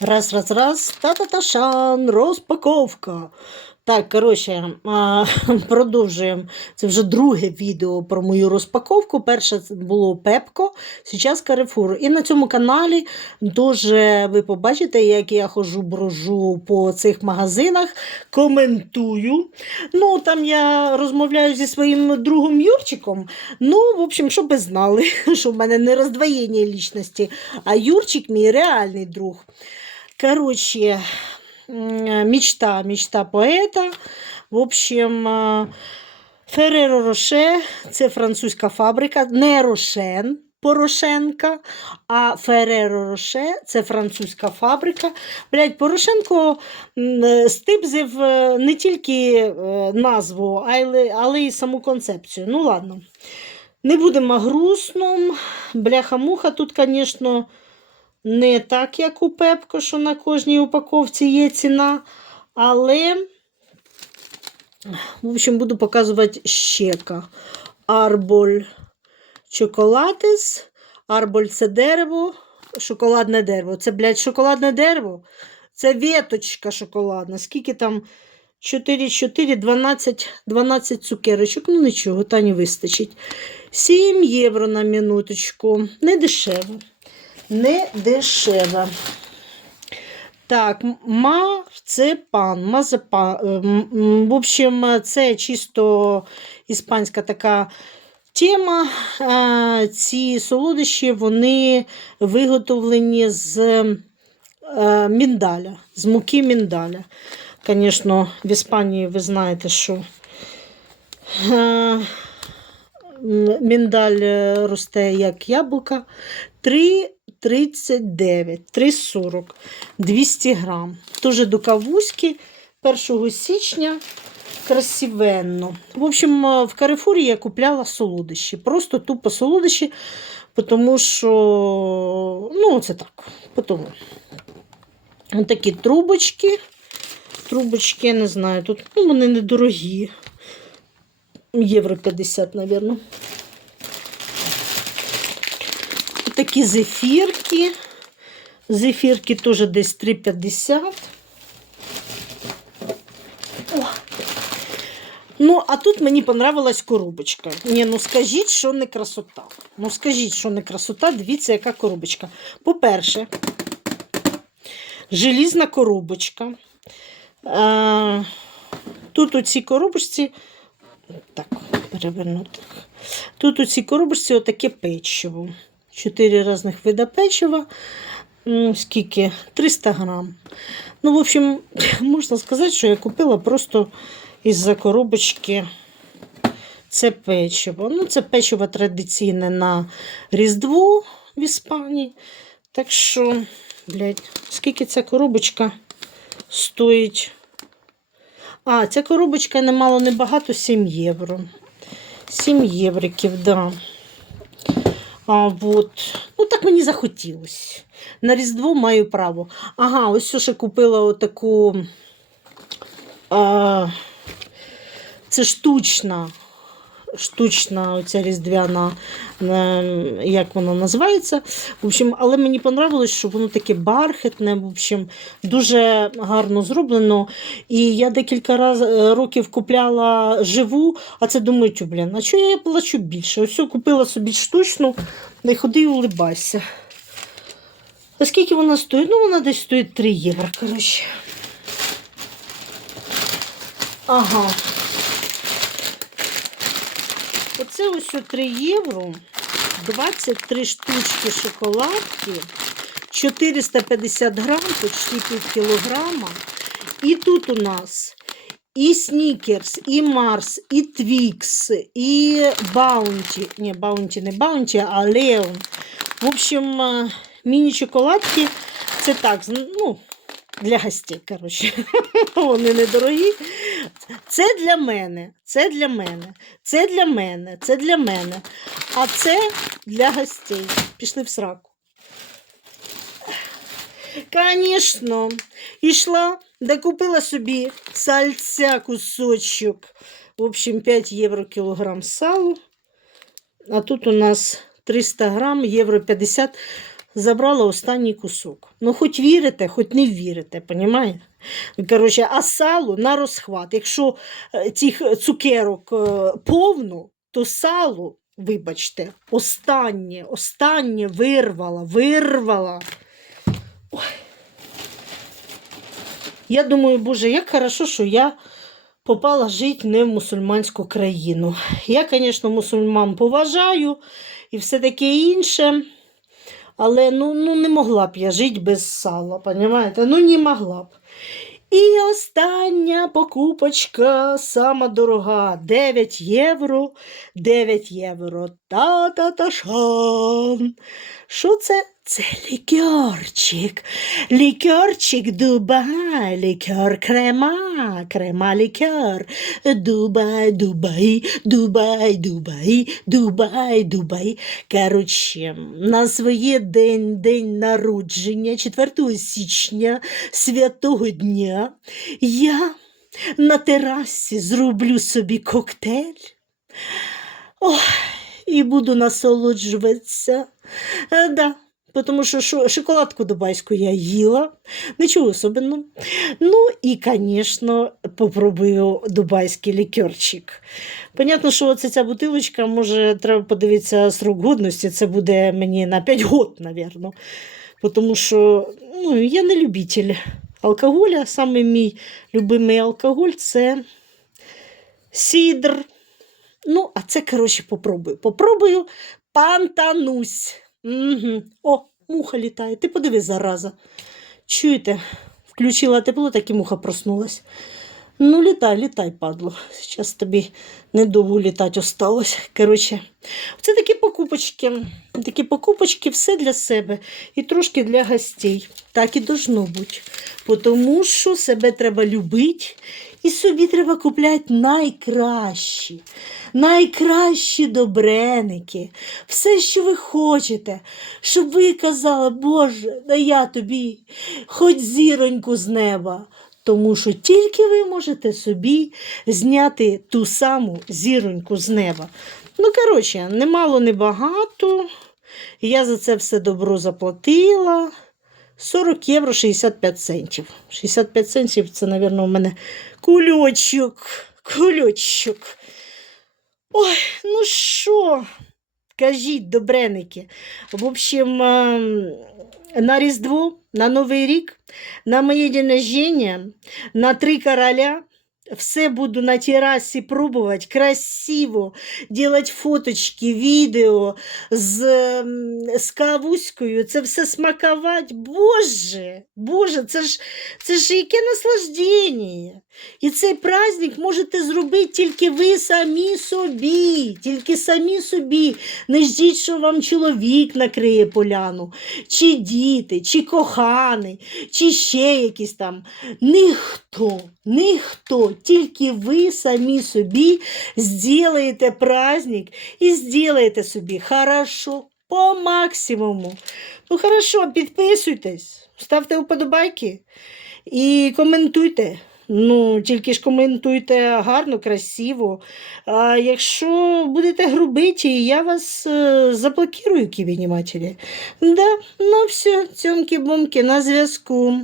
Раз, раз, раз, та-та-та-шан, розпаковка. Так, коротше, продовжуємо. Це вже друге відео про мою розпаковку. Перше було Пепко, зараз Carrefour. І на цьому каналі дуже ви побачите, як я хожу, брожу по цих магазинах, коментую. Ну, там я розмовляю зі своїм другом Юрчиком. Ну, в общем, щоб ви знали, що в мене не роздвоєння лічності, а Юрчик мій реальний друг. Короче, мечта, мечта поета. В общем, е, Фереро Роше це французька фабрика, не Рошен. Порошенка, а Фереро Роше це французька фабрика. Блять, Порошенко стибзив е, не тільки е, назву, але й саму концепцію. Ну ладно. Не будемо грустно. Бляха-муха тут, звісно, не так, як у Пепко, що на кожній упаковці є ціна. Але, в общем, буду показувати щека. Арболь чоколатис. Арболь це дерево, шоколадне дерево. Це, блядь, шоколадне дерево. Це веточка шоколадна. Скільки там? 4, 4, 12, 12 цукерочок. Ну нічого, та не вистачить. 7 євро на минуточку. Не дешево не дешева. Так, марцепан, мазепан. м, В общем, це чисто іспанська така тема. Е, Ці солодощі вони виготовлені з е, міндаля, з муки міндаля. Звісно, в Іспанії ви знаєте, що е, міндаль е, росте як яблука. 3,39, 3,40, 200 грам. Дуже до кавузьки 1 січня. Красивенно. В общем, е, в Карифурі я купляла солодощі. Просто тупо солодощі, тому що, ну, це так. Потому. Ось такі трубочки. Трубочки, я не знаю, тут ну, вони недорогі. Євро 50, мабуть. Такі зефірки. Зефірки теж десь 3,50. О. Ну, а тут мені понравилась коробочка. Ні, ну скажіть, що не красота. Ну, скажіть, що не красота, дивіться, яка коробочка. По-перше, желізна коробочка. Е, Тут у цій коробочці, так, перевернути. Тут у цій коробочці отаке печиво. Чотири різних вида печива. Скільки? 300 грам. Ну, в общем, можна сказати, що я купила просто із-за коробочки це печиво. Ну, це печиво традиційне на Різдво в Іспанії. Так що, блядь, скільки ця коробочка стоїть? А, ця коробочка немало небагато 7 євро. 7 євриків, да. Вот. Ну, так мені захотілося. На Різдво маю право. Ага, ось ще купила отаку. А, це штучна. Штучна оця різдвяна, е, як вона називається. В общем, але мені понравилось, що воно таке бархатне, в общем, дуже гарно зроблено. І я декілька раз, е, років купляла живу, а це думаю, блін, а чого я плачу більше? Ось купила собі штучну, не ходи і улибайся. А скільки вона стоїть? Ну, вона десь стоїть 3 євро, коротше. Ага. Оце ось о 3 євро, 23 штучки шоколадки, 450 грам, почти пів кілограма. І тут у нас і Снікерс, і Марс, і Твікс, і Баунті. Ні, Баунті не Баунті, а Леон. В общем, е, міні-шоколадки це так, ну, для гостей, коротше. Вони недорогі. Це для мене, це для мене, це для мене, це для мене. А це для гостей. Пішли в сраку. Звісно, йшла, да купила собі сальця кусочок. В общем, 5 євро кілограм салу. А тут у нас 300 грам, євро 50. Забрала останній кусок. Ну, хоч вірите, хоч не вірите, понімаєте? Коротше, а сало на розхват. Якщо е, цих цукерок е, повно, то сало, вибачте, останнє, останнє вирвала, вирвала. Ой. Я думаю, Боже, як хорошо, що я попала жити не в мусульманську країну. Я, звісно, мусульман поважаю і все таке інше. Але ну, ну не могла б я жити без сала, понимаєте? Ну не могла б. І остання покупочка, сама дорога, 9 євро, 9 євро. Та-та-та-шан. Що це? Це лікерчик. Лікерчик Дубай, лікер крема, крема лікер. Дубай, Дубай, Дубай, Дубай, Дубай, Дубай. Коротше, на своє день, день народження, 4 січня, святого дня, я на терасі зроблю собі коктейль. Ох, і буду насолоджуватися. Е, да, тому що шоколадку дубайську я їла, нічого особенного. Ну і, звісно, попробую дубайський лікерчик. Понятно, що оце ця бутилочка, може, треба подивитися срок годності, це буде мені на 5 год, мабуть. Тому що ну, я не любитель алкоголя. Саме мій любимий алкоголь це сідр. Ну, а це, коротше, попробую. Попробую пантанусь. Угу. О, муха літає. Ти подиви, зараза. Чуєте? Включила тепло, так і муха проснулась. Ну, літай, літай, падло. Зараз тобі недовго літати осталось. Коротше, це такі покупочки. Такі покупочки, все для себе і трошки для гостей. Так і должно бути. Тому що себе треба любити і собі треба купляти найкращі, найкращі добреники, все, що ви хочете, щоб ви казали, Боже, да я тобі хоч зіроньку з неба. Тому що тільки ви можете собі зняти ту саму зіроньку з неба. Ну, коротше, не мало, не багато. Я за це все добро заплатила. 40 євро 65 центів. 65 центів це, мабуть, у мене кульочок. Кульочок. Ой, ну що, кажіть, добреники. В общем, ем, на Різдво, на Новий рік, на моє день рождения, на три короля. Все буду на терасі пробувати красиво, делать фоточки, відео з, з кавуською, це все смакувати. Боже, Боже, це ж, це ж яке наслаждення. І цей праздник можете зробити тільки ви самі собі, тільки самі собі. Не ждіть, що вам чоловік накриє поляну, чи діти, чи коханий, чи ще якісь там. Ніхто, ніхто, тільки ви самі собі зробите праздник і зробите собі хорошо, по максимуму. Ну, хорошо, підписуйтесь, ставте вподобайки і коментуйте. Ну, тільки ж коментуйте гарно, красиво. А якщо будете грубиті, я вас е, заблокирую, ківіні матері. Да, ну все, цьомки-бомки, на зв'язку.